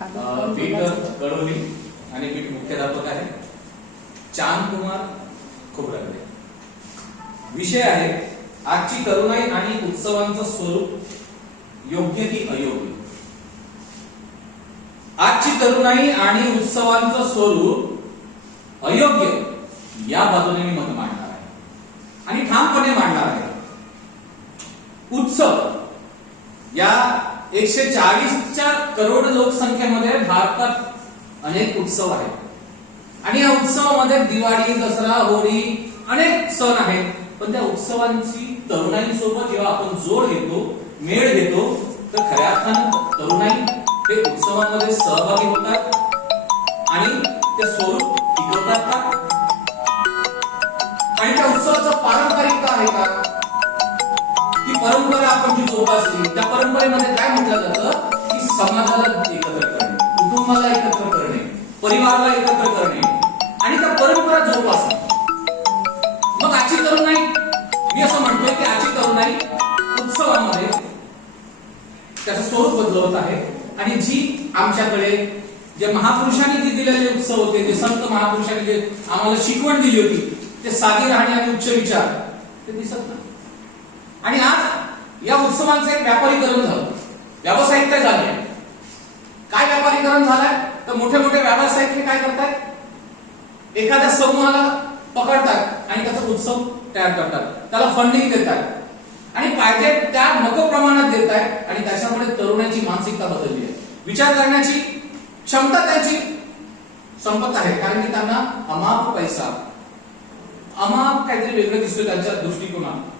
Bit Kadoli आणि bit मुख्याध्यापक आहे. चांदकुमार खोबरागडे विषय आहे आजची तरुणाई आणि उत्सवांचं स्वरूप योग्य की अयोग्य? आजची तरुणाई आणि उत्सवांचं स्वरूप अयोग्य या बाजूने मी मत मांडणार आहे. आणि ठामपणे मांडणार आहे. उत्सव या एकशे चाळीसच्या करोड लोकसंख्येमध्ये भारतात अनेक उत्सव आहेत. आणि या उत्सवामध्ये दिवाळी दसरा होळी अनेक सण आहेत. पण त्या उत्सवांची तरुणाईसोबत जेव्हा आपण जोड घेतो मेळ घेतो तर खऱ्या अर्थानं तरुणाई ते उत्सवामध्ये सहभागी होतात आणि ते स्वरूप टिकवतात का? आणि त्या उत्सवाचं पारंपरिकता आहे का? परंपरा आपण त्या परंपरेमध्ये काय म्हटलं जातं? की समाजाला एकत्र करणे कुटुंबाला एकत्र करणे परिवाराला एकत्र करणे. आणि त्या परंपरा जोपासणे. मग आजची तरुणाई मी असं म्हणतोय की आजची तरुणाई उत्सवामध्ये त्याचं स्वरूप बदलवत आहे. आणि जी आमच्याकडे जे महापुरुषांनी जे दिलेले उत्सव होते जे संत महापुरुषांनी जे आम्हाला शिकवण दिली होती ते साधी राहणे आणि उच्च विचार ते दिसत नाही. आणि आज या उत्सवांचं एक व्यापारीकरण झालं. व्यावसायिकता झाली? आहे काय व्यापारीकरण झालंय? तर मोठे मोठे व्यावसायिक हे काय करतात एखाद्या समूहाला पकडतात आणि त्याचा उत्सव तयार करतात. त्याला फंडिंग देतात. आणि पाहिजे त्या नको प्रमाणात देत आहेत आणि त्याच्यामुळे तरुणांची मानसिकता बदलली आहे. विचार करण्याची क्षमता त्यांची संपत आहे. कारण की त्यांना अमाप पैसा. अमाप काहीतरी वेगळं दिसतोय त्यांच्या दृष्टिकोनात.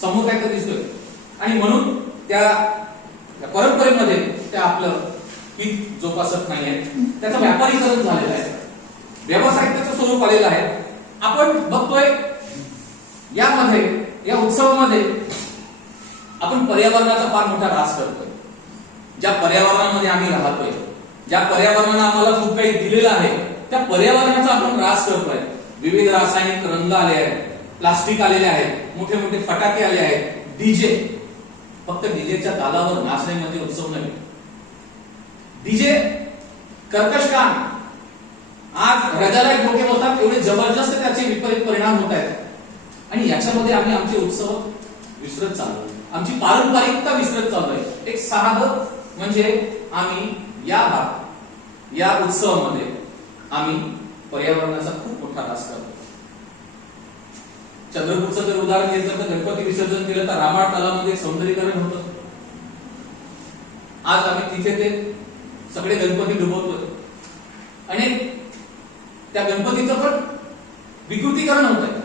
समोर काहीतरी दिसतोय. आणि म्हणून त्या परंपरेमध्ये त्या आपलं पीक जोपासत नाही आहे. त्याचं व्यापारीकरण झालेलं आहे. व्यावसायिकतेचं स्वरूप आलेलं आहे. आपण बघतोय यामध्ये या उत्सवामध्ये आपण पर्यावरणाचा फार मोठा ऱ्हास करतोय. ज्या पर्यावरणामध्ये आम्ही राहतोय ज्या पर्यावरणानं आम्हाला खूप काही दिलेलं आहे त्या पर्यावरणाचा आपण ऱ्हास करतोय. विविध रासायनिक रंग आले आहेत प्लास्टिक आलेले आहेत मोठे मोठे फटाके आले आहेत डीजे फक्त डीजेच्या तालावर नाचणे म्हणजे उत्सव नव्हे. डीजे कर्कश काम आज हृदयाला डोके बसतात एवढे जबरदस्त त्याचे विपरीत परिणाम होत आहेत. आणि याच्यामध्ये आम्ही आमचे उत्सव विसरत चाललो आमची पारंपरिकता विसरत चाललोय एक साध म्हणजे आम्ही या भाग या उत्सवामध्ये आम्ही पर्यावरणाचा खूप मोठा ऱ्हास करतो. चंद्रपूरचं जर उदाहरण घेतलं तर गणपती विसर्जन केलं तर रामाळ तलावामध्ये सौंदर्यीकरण होतं. आज आम्ही तिथे ते सगळे गणपती डुबवतोय. आणि त्या गणपतीचं पण विकृतीकरण होत आहे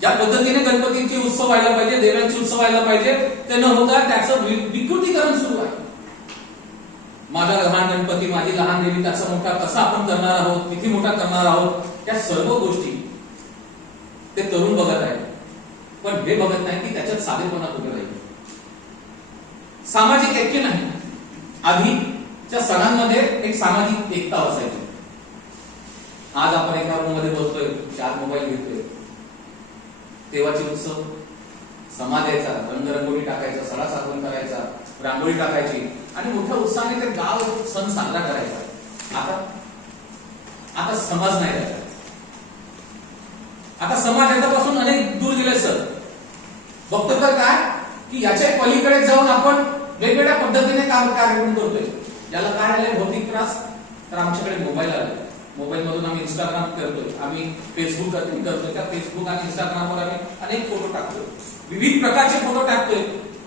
ज्या पद्धतीने गणपतीचे उत्सव व्हायला पाहिजे देवांचे उत्सव व्हायला पाहिजे ते न होता त्याचं विकृतीकरण सुरू आहे. माझा लहान गणपती माझी लहान देवी त्याचा मोठा कसा आपण करणार आहोत किती मोठा करणार आहोत त्या सर्व गोष्टी ते तरुण बघत आहेत. पण हे बघत नाही की त्याच्यात साधेपणा कुठे राहील? सामाजिक ऐक्य नाही. आधीच्या सणांमध्ये एक सामाजिक एकता असायची. आज आपण एका रूममध्ये बसतोय चार मोबाईल घेतोय तेव्हाचे उत्सव समाज यायचा रंगरंगोळी टाकायचा सडा साधन करायचा रांगोळी टाकायची आणि मोठ्या उत्साहाने ते गाव सण साजरा करायचा. आता आता समाज नाही राहिला. आता समाज याच्यापासून अनेक दूर गेले सर. बघतो तर काय? की याच्या पलीकडे जाऊन आपण वेगवेगळ्या पद्धतीने काम कार्यक्रम करतोय. याला काय आलंय? भौतिक त्रास? तर आमच्याकडे मोबाईल आले मोबाईल मधून आम्ही इंस्टाग्राम करतोय. आम्ही फेसबुक करतोय. त्या फेसबुक आणि इंस्टाग्रामवर आम्ही अनेक फोटो टाकतोय. विविध प्रकारचे फोटो टाकतोय.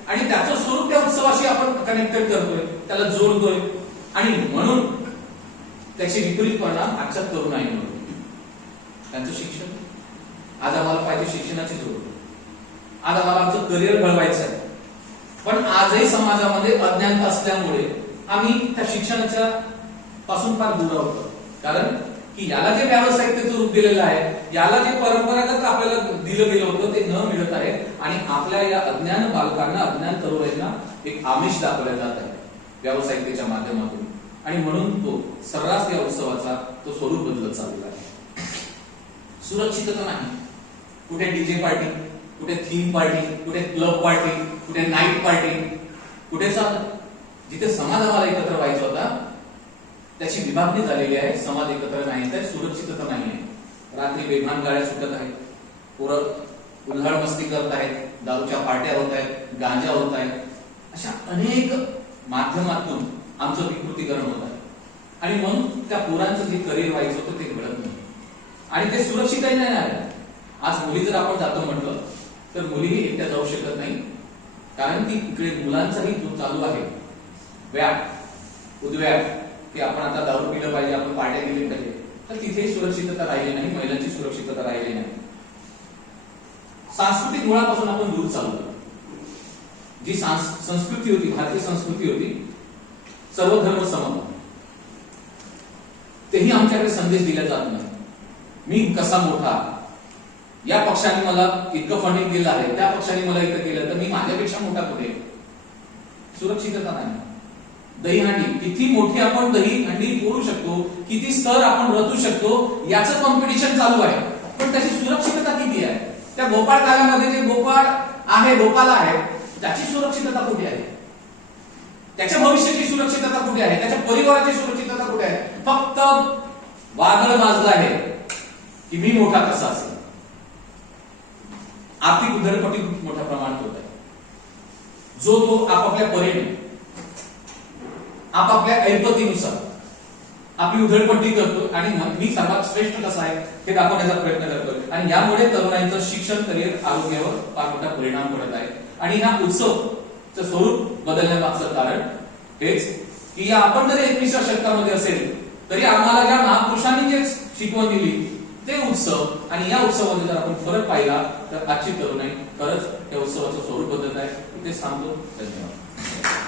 आणि त्याचं स्वरूप त्या उत्सवाशी आपण कनेक्टेड करतोय. त्याला जोडतोय. आणि म्हणून त्याचे विपरीत परिणाम आजच्या तरुणाईवर त्यांचं शिक्षण? आज आम्हाला पाहिजे शिक्षणाची जोड आज आम्हाला आमचं करिअर घडवायचं आहे पण आजही समाजामध्ये अज्ञान असल्यामुळे आम्ही त्या शिक्षणाच्या पासून फार दूर आहोत. कारण की याला जे व्यावसायिकतेचं रूप दिलेलं आहे याला जे परंपरागत आपल्याला दिलं गेलं होतं ते न मिळत आहे. आणि आपल्या या अज्ञान बालकांना अज्ञान तरुणांना एक आमिष दाखवल्या जात आहे व्यावसायिकतेच्या माध्यमातून. आणि म्हणून तो सर्रास या उत्सवाचा तो स्वरूप बदलत चाललेला आहे. सुरक्षितता नाही. कुठे डीजे पार्टी कुठे थीम पार्टी कुठे क्लब पार्टी कुठे नाईट पार्टी कुठे जिथे समाज आम्हाला एकत्र व्हायचा होता त्याची विभागणी झालेली आहे. समाज एकत्र नाही तर सुरक्षितता नाही आहे. रात्री बेभान गाड्या सुटत आहेत. पोरं उल्हाळ मस्ती करत आहेत. दारूच्या पार्ट्या होत आहेत. गांजा होत आहेत. अशा अनेक माध्यमातून आमचं विकृतीकरण होत आहे. आणि म्हणून त्या पोरांचं जे करिअर व्हायचं होतं ते घडत आणि ते सुरक्षितही नाही राहिलं आज मुली जर आपण जातो म्हटलं तर मुलीही एकट्या जाऊ शकत नाही. कारण की इकडे मुलांचाही जो चालू आहे व्याप उद्व्याप की आपण आता दारू पिलं पाहिजे आपण पार्ट्या गेले पाहिजे तर तिथे सुरक्षितता राहिली नाही महिलांची सुरक्षितता राहिली नाही. सांस्कृतिक मुळापासून आपण दूर चालू. जी संस्कृती होती भारतीय संस्कृती होती सर्व धर्म समता तेही आमच्याकडे संदेश दिला जात नाही. मी कसा मोठा? या पक्षाने मला इतकं फंडिंग केलं आहे त्या पक्षाने मला इथं केलं तर मी माझ्यापेक्षा मोठा कुठे? सुरक्षितता नाही. दहीहंडी किती मोठी आपण दही हंडी फोडू शकतो किती स्तर आपण रचू शकतो याचं कॉम्पिटिशन चालू आहे. पण त्याची सुरक्षितता किती आहे? त्या गोपाळ कालामध्ये जे गोपाळ आहे गोपाला आहे त्याची सुरक्षितता कुठे आहे? त्याच्या भविष्याची सुरक्षितता कुठे आहे? त्याच्या परिवाराची सुरक्षितता कुठे आहे? फक्त वादळ माजलं आहे. की मी मोठा कसा असेल? आर्थिक उधळपट्टी खूप मोठ्या प्रमाणात होत आहे. जो तो आपापल्या परीने आपापल्या ऐपतीनुसार आपली उधळपट्टी करतो आणि मी सर्वात श्रेष्ठ कसा आहे हे दाखवण्याचा प्रयत्न करतो. आणि यामुळे तरुणांचं शिक्षण करिअर आरोग्यावर फार मोठा परिणाम पडत आहे. आणि ह्या उत्सवचं स्वरूप बदलण्यामागचं कारण हेच की आपण जरी एकविसव्या शतकामध्ये असेल तरी आम्हाला या महापुरुषांनी जे शिकवण दिली. ते उत्सव आणि या उत्सवामध्ये जर आपण फरक पाहिला तर आजची तरुणाई खरंच या उत्सवाचं स्वरूप बदलत आहे. ते सांगतो धन्यवाद.